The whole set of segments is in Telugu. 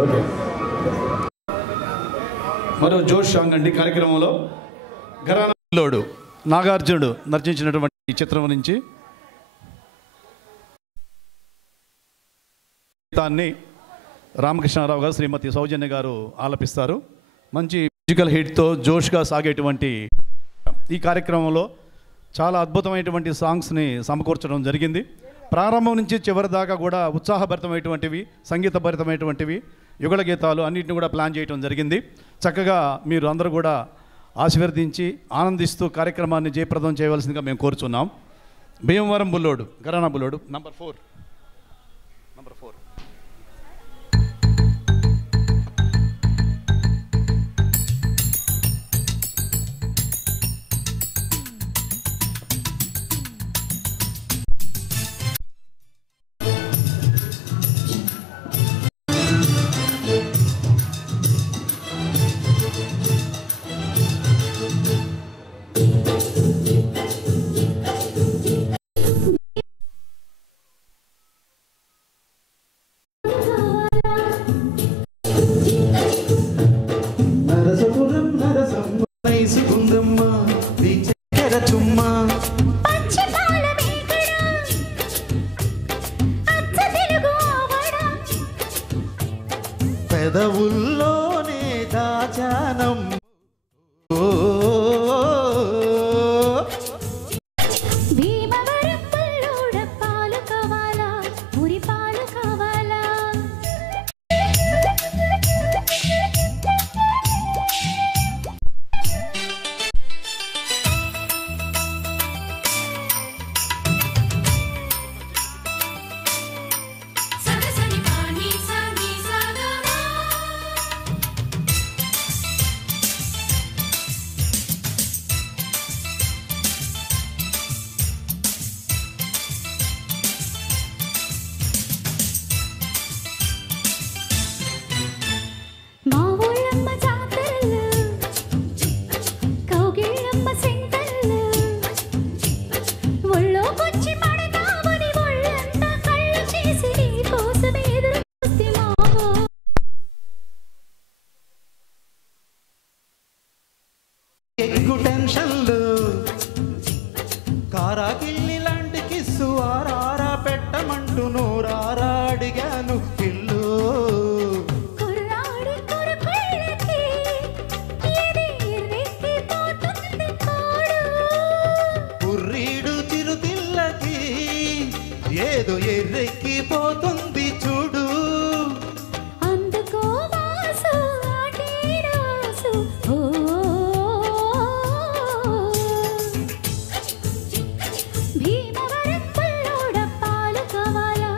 ఓకే, మరో జోష్ సాంగ్ అండి కార్యక్రమంలో. ఘరానాలోడు నాగార్జునుడు నర్చించినటువంటి ఈ చిత్రం నుంచి గీతాన్ని రామకృష్ణారావు గారు, శ్రీమతి సౌజన్య గారు ఆలపిస్తారు. మంచి మ్యూజికల్ హిట్తో జోష్గా సాగేటువంటి ఈ కార్యక్రమంలో చాలా అద్భుతమైనటువంటి సాంగ్స్ని సమకూర్చడం జరిగింది. ప్రారంభం నుంచి చివరి దాకా కూడా ఉత్సాహభరితమైనటువంటివి, సంగీతభరితమైనటువంటివి, యుగళ గీతాలు అన్నింటిని కూడా ప్లాన్ చేయడం జరిగింది. చక్కగా మీరు అందరూ కూడా ఆశీర్వదించి ఆనందిస్తూ కార్యక్రమాన్ని జయప్రదం చేయవలసిందిగా మేము కోరుచున్నాం. భీమవరం బుల్లోడు, ఘరానా బుల్లోడు నంబర్ 4. పెదవుల్లోనే దాచానం భీమవరం బుల్లోడ పాలు కావాలా, ఊరి పాలు కావాలా? సగసని పాని సని సగమా మా ఊళ్ళమ్మ జాతరలు, కౌగిళ్ళమ్మ సెంటర్లు, ఒళ్ళోకొచ్చి పడతావని ఒళ్ళంతా కళ్ళు చేసి నీ కోసం ఎదురు చూస్తే మావో. ఎక్కువ టెన్షన్లు కారాకిల్లి లాంటి కిస్సు ఆరారా పెట్టమంటూ నోరారా అడిగాను పిల్లు. కుర్రాడి కురుకుళ్ళకి ఎది ఎర్రెక్కిపోతుంది కోడు. కుర్రీడు చిరుతిల్లకి ఏదో ఎర్రెక్కిపోతుంది చూడు. అందుకో వాసు ఆటే రాసు ఓ. భీమవరం బుల్లోడ పాలు కావాలా,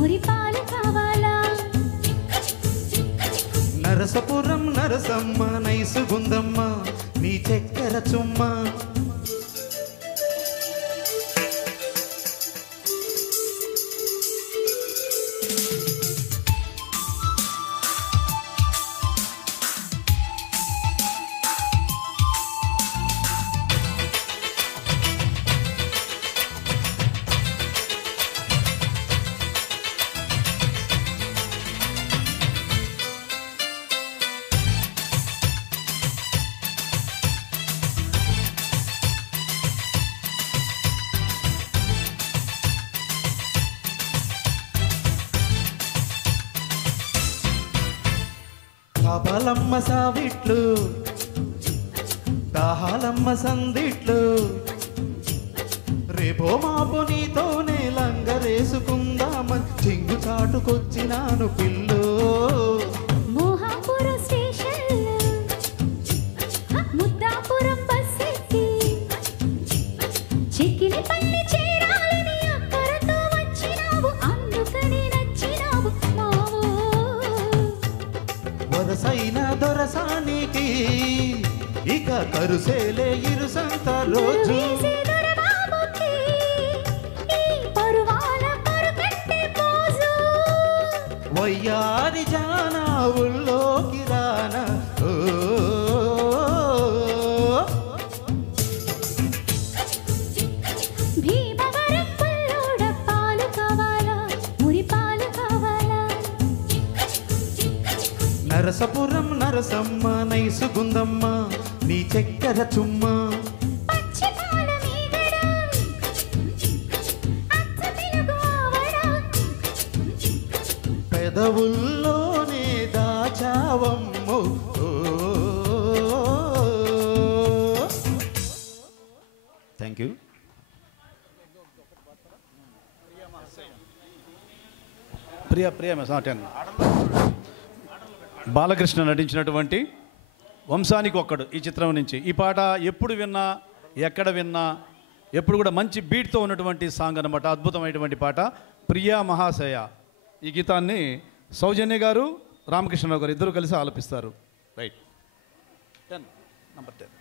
ఊరి పాలు కావాలా? నరసపురం నరసమ్మ నైసుగుందమ్మ నీ చక్కెర చుమ్మ. కాపాలమ్మ సావిట్లు, దాహాలమ్మ సందిట్లు, రేపో మాపో నీతోనే లంగరేసుకుందామని చింగు చాటుకొచ్చినాను పిల్లు. మోహాపురం స్టేషన్లో ముద్దాపురం బస్ ఎక్కి చిక్కిలి పల్లి చేరాలని అక్కరతో వచ్చినావు, అందుకని నచ్చినావు మావో. వరసైన దొరసానికి ఇక కరుసేలే ఇరుసంత రోజు. వేసే దొరబాబుకి ఈ పరువాల పరుగట్టే పోజు. వయ్యారి జానా ఉల్లోకి రానా ఓ. భీమవరం బుల్లోడ పాలు కావాలా, ఊరి పాలు కావాలా? నరసపురం నరసమ్మ నైసుగుందమ్మ నీ చక్కెర చుమ్మ పచ్చి పాల మీగడ అచ్చ తెలుగు ఆవడ పెదవుల్లోనే దాచావమ్మో థ్యాంక్ యూ. ప్రియ ప్రియ 10 బాలకృష్ణ నటించినటువంటి వంశానికి ఒక్కడు ఈ చిత్రం నుంచి ఈ పాట ఎప్పుడు విన్నా ఎక్కడ విన్నా ఎప్పుడు కూడా మంచి బీట్తో ఉన్నటువంటి సాంగ్ అనమాట. అద్భుతమైనటువంటి పాట ప్రియా మహాశయ. ఈ గీతాన్ని సౌజన్య గారు రామకృష్ణరావు గారు ఇద్దరు కలిసి ఆలపిస్తారు. Right 10 number 10.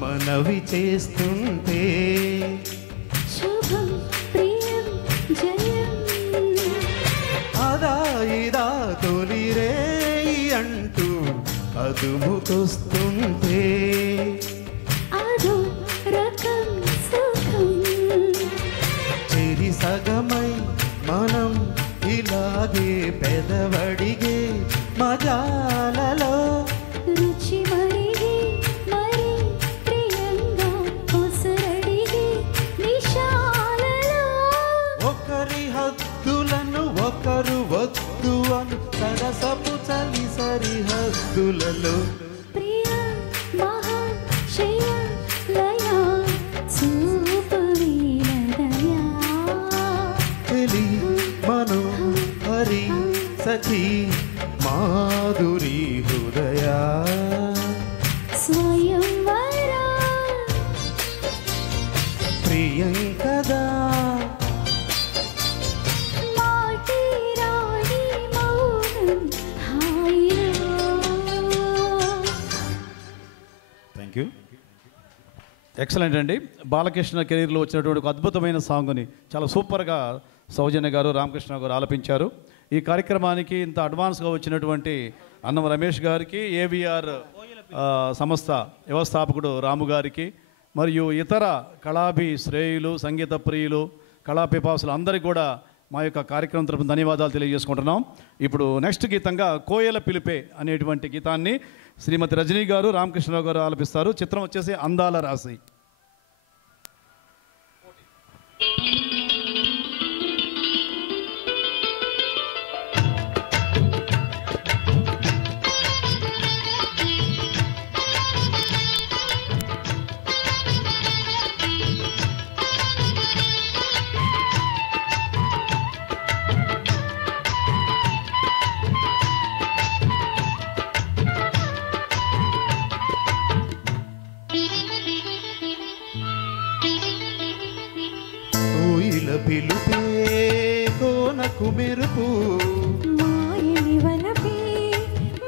మనవి చేస్తుంటే శుభం ప్రియం జయం అదా ఇదా తొలి రేయి అంటూ అదుముకొస్తుంటే అదో రకం సుఖం చెరి సగమై మనం ఇలాగే పెదవడిగే మజాలలో రుచి మరిగి మరి ప్రియంగా కొసరడిగి నిశాలలో మాధురి హృదయ స్వయంవరా ప్రియంకదా మాటి రాణి మౌనం హాయిరా. Thank you. ఎక్సలెంట్ అండి. బాలకృష్ణ కెరీర్లో వచ్చినటువంటి ఒక అద్భుతమైన సాంగ్ని చాలా సూపర్గా సౌజన్య గారు, రామకృష్ణ గారు ఆలపించారు. ఈ కార్యక్రమానికి ఇంత అడ్వాన్స్గా వచ్చినటువంటి అన్నం రమేష్ గారికి, ఏవిఆర్ సంస్థ వ్యవస్థాపకుడు రాము గారికి, మరియు ఇతర కళాభి శ్రేయులు, సంగీత ప్రియులు, కళాపిపాసులు అందరికీ కూడా మా యొక్క కార్యక్రమం తరపున ధన్యవాదాలు తెలియజేసుకుంటున్నాం. ఇప్పుడు నెక్స్ట్ గీతంగా కోయల పిలిపే అనేటువంటి గీతాన్ని శ్రీమతి రజనీ గారు, రామకృష్ణరావు గారు ఆలపిస్తారు. చిత్రం వచ్చేసి అందాల రాశి. కోయిల పిలుపే కోనకు మెరుపు మాయని వలపే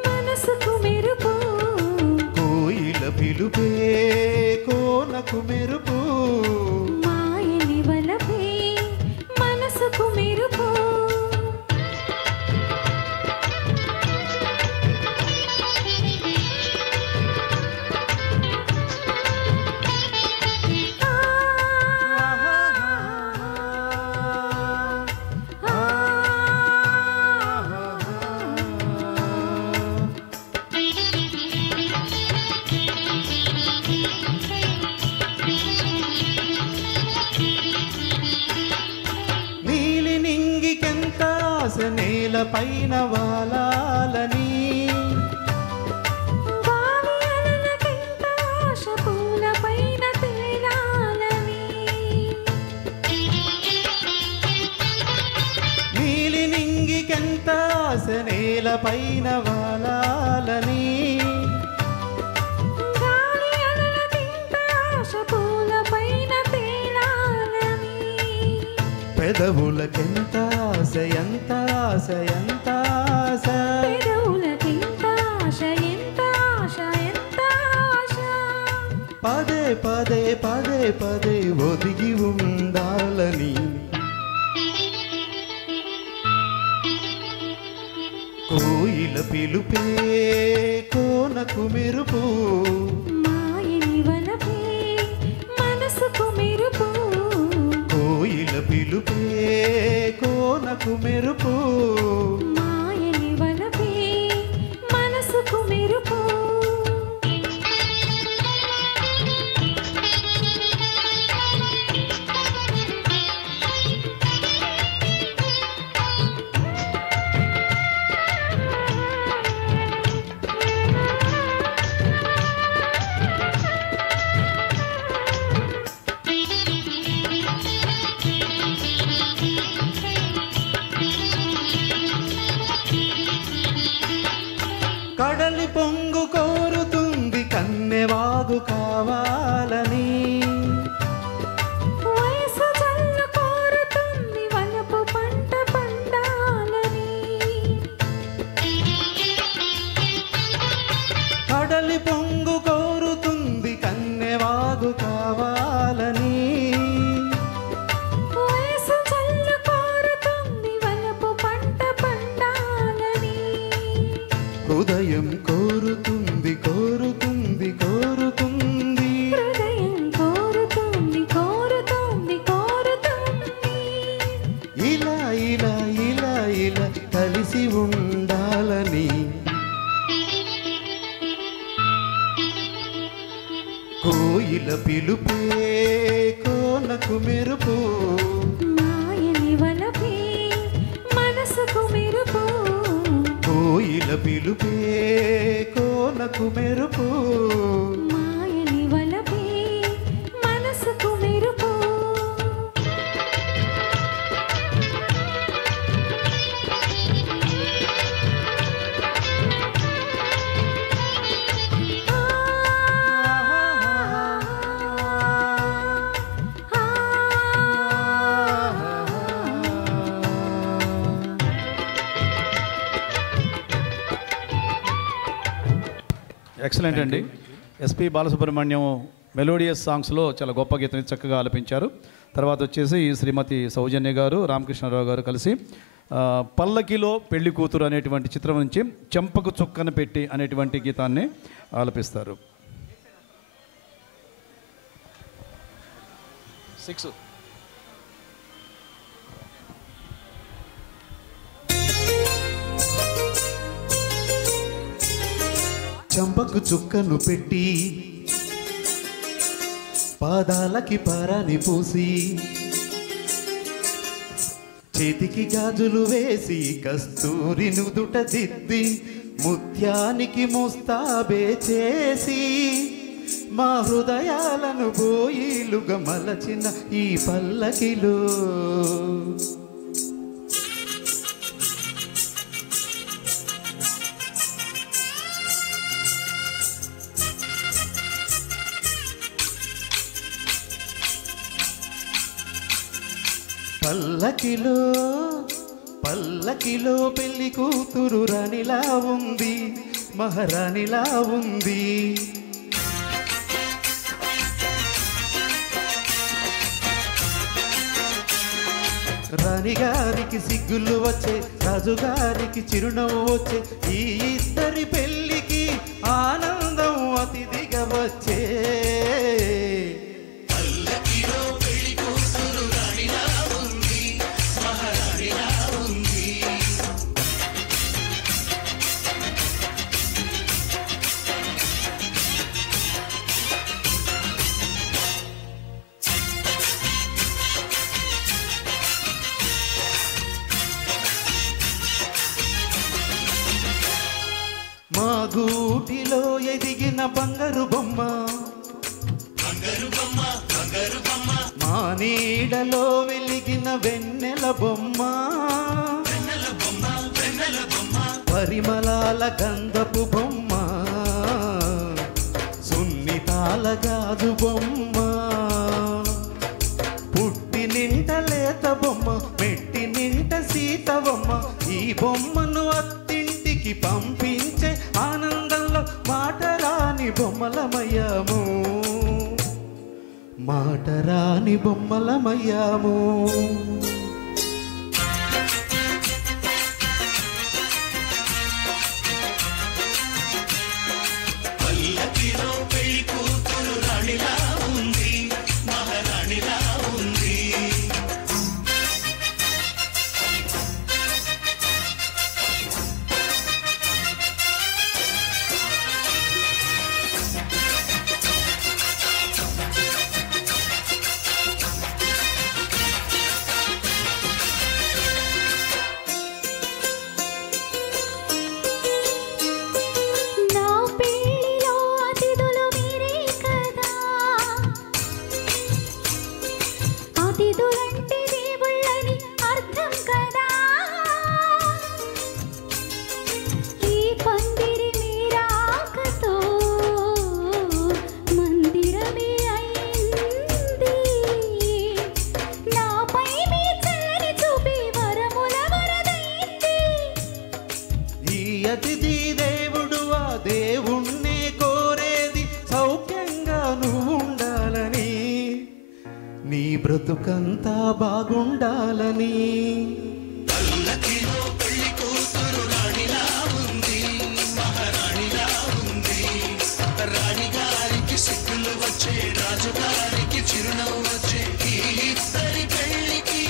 మనసుకు మెరుపు. కోయిల పిలుపే కోనకు మెరుపు మాయని వలపే మనసుకు మెరుపు. నీలి నింగికెంత ఆశ నేల పైన వాలాలని గాలి అలలకెంత ఆశ పూలపైన తేలాలని. నీలి నింగికెంత ఆశ నేల పైన వాలాలని గాలి అలలకెంత ఆశ పూలపైన తేలాలని. పెదవులకెంత ఆశ ఎంత ఆశ ఎంత ఆశ పెదవులకెంత ఆశ ఎంత ఆశ ఎంత ఆశ. పదే పదే పదే పదే ఒదిగి ఉండాలని కోయిల పిలుపే కోనకు మెరుపు మాయని వలపే మనసుకు మెరుపు. కోయిల పిలుపే కోనకు మెరుపు మాయని వలపే మనసుకు మెరుపు. కడలి పొంగు కోరుతుంది కన్నెవాగు కావాలని వయసు చల్లు కోరుతుంది వలపు పంట పండాలని. కడలి పొంగు కోరుతుంది కన్నెవాగు కావాలని వయసు చల్లు కోరుతుంది వలపు పంట పండాలని. హృదయం కోరుతుంది కోరుతుంది కోరుతుంది హృదయం కోరుతుంది కోరుతుంది కోరుతుంది. ఇలా ఇలా ఇలా ఇలా కలిసి ఉండాలని కోయిల పిలుపే కోనకు మెరుపు మాయని వలపే మనసుకు మెరుపు. కోయిల పిలుపే కోనకు మెరుపు మాయని వలపే మనసుకు మెరుపు. ఎక్సలెంట్ అండి. ఎస్పి బాలసుబ్రహ్మణ్యం మెలోడియస్ సాంగ్స్లో చాలా గొప్ప గీతం చక్కగా ఆలపించారు. తర్వాత వచ్చేసి శ్రీమతి సౌజన్య గారు, రామకృష్ణారావు గారు కలిసి పల్లకిలో పెళ్లి కూతురు అనేటువంటి చిత్రం నుంచి చెంపకు చుక్కను పెట్టి అనేటువంటి గీతాన్ని ఆలపిస్తారు. 6 చంపకు చుక్కను పెట్టి పాదాలకి పారాని పూసి చేతికి గాజులు వేసి కస్తూరి నుదుట దిద్ది ముత్యానికి ముస్తాబే చేసి మా హృదయాలను బోయిలుగా మలచిన ఈ పల్లకిలో పల్లకిలో పల్లకిలో పెళ్లి కూతురు రాణిలా ఉంది, మహారాణిలా ఉంది. రాణిగారికి సిగ్గులు వచ్చే, రాజుగారికి చిరునవ్వు వచ్చే, ఈ ఇద్దరి పెళ్లికి ఆనందం అతిథిగా వచ్చే. మా గూటిలో ఎదిగిన బంగారు బొమ్మ, మా నీడలో వెలిగిన వెన్నెల బొమ్మ, పరిమళాల గంధపు బొమ్మ, సున్నితాల గాజు బొమ్మ, పుట్టి నింట లేత బొమ్మ, మెట్టి నింట సీత బొమ్మ. ఈ బొమ్మను అత్తింటికి పంపించే ఆనందంలో మాటరాని బొమ్మలమయ్యాము, మాటరాని బొమ్మలమయ్యాము. పల్లకిలో పెళ్లి కూతురు రాణిలా ఉంది, మహారాణిలా ఉంది. అతిథి దేవుడు ఆ దేవుణ్ణే కోరేది సౌఖ్యంగా నువ్వు ఉండాలని, నీ బ్రతుకంతా బాగుండాలని. పల్లకిలో పెళ్లి కూతురు రాణిలా ఉంది, మహారాణిలా ఉంది. రాణిగారికి సిగ్గులు వచ్చే, రాజుగారికి చిరునవ్వు వచ్చే, ఈ ఇద్దరి పెళ్లికి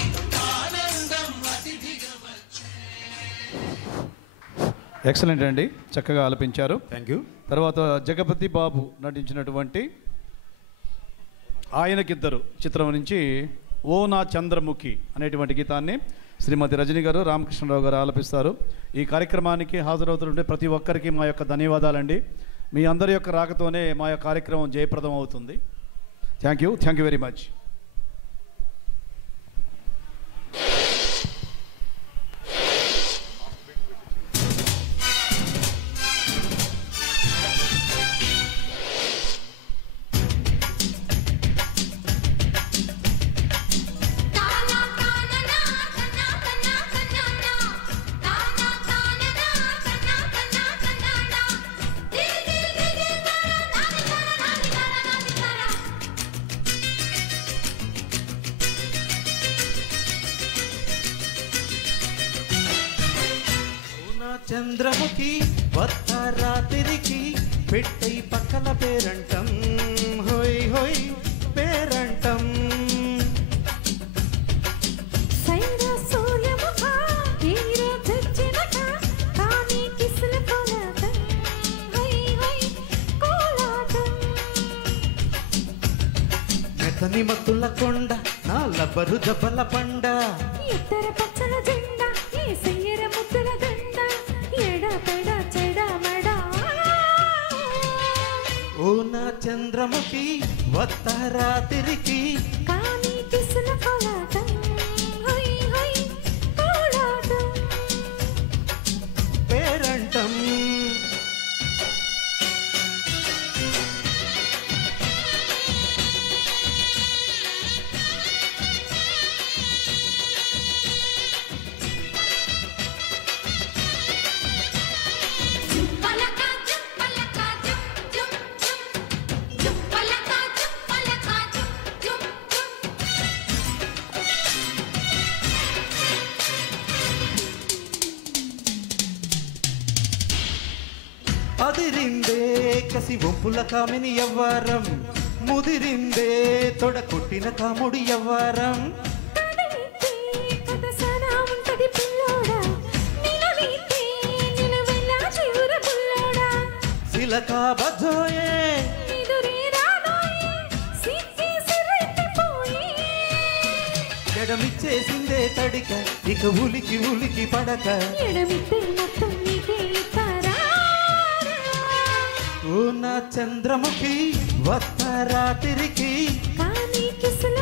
ఆనందం అతిథిగా వచ్చే. ఎక్సలెంట్ అండి, చక్కగా ఆలపించారు. Thank you. తర్వాత జగపతి బాబు నటించినటువంటి ఆయనకిద్దరు చిత్రం నుంచి ఓ నా చంద్రముఖి అనేటువంటి గీతాన్ని శ్రీమతి రజని గారు, రామకృష్ణరావు గారు ఆలపిస్తారు. ఈ కార్యక్రమానికి హాజరవుతుంటే ప్రతి ఒక్కరికి మా యొక్క ధన్యవాదాలండి. మీ అందరి యొక్క రాకతోనే మా యొక్క కార్యక్రమం జయప్రదం అవుతుంది. Thank you very much. దిల్ దిల్ దిల్ చంద్రముఖి వత్త రాత్రికి పెట్టై పక్కల పేరంటం హోయ్ హోయ్ పేరంటం సైరా సూర్యముఖ హీరో తెచ్చినక కానీ కిసుల కోలాటం హై హై కోలాటం మెతని మత్తుల కొండ నా లబ్బరు దబ్బల పండ ఇద్దర పచ్చల జెండా ఈ సెయ్యర ముద్దుల దండ ఎడా పెడా చెడా మడా ఓ నా చంద్రముఖి వత్త రాత్రికి కానీ కిసుల కోలాటం హై హై కోలాటం పేరంటం పలకా జుమ్ పలకా జుమ్ జుమ్ జుమ్ జుమ్ పలకా జుమ్ అదిరిందే కసి ఒప్పుల కామిని ఎవ్వారం ముదిరిందే తొడ కొట్టిన కాముడి ఎవ్వారం కదలితే కదసనా ఉంటది పిల్లోడా నిలవితే నిలవెల్లా చివుర పుల్లోడా సిలకా బజోయే నిదురే రానోయే సిక్కి సిరెత్తిపోయి జడమిచ్చేసిందే తడిక ఇక ఉలికి ఉలికి పడక ఎడమితే మొత్తం నీకే ఇస్తారా ఓ నా చంద్రముఖి వత్త రాత్రికి కానీ కిసుల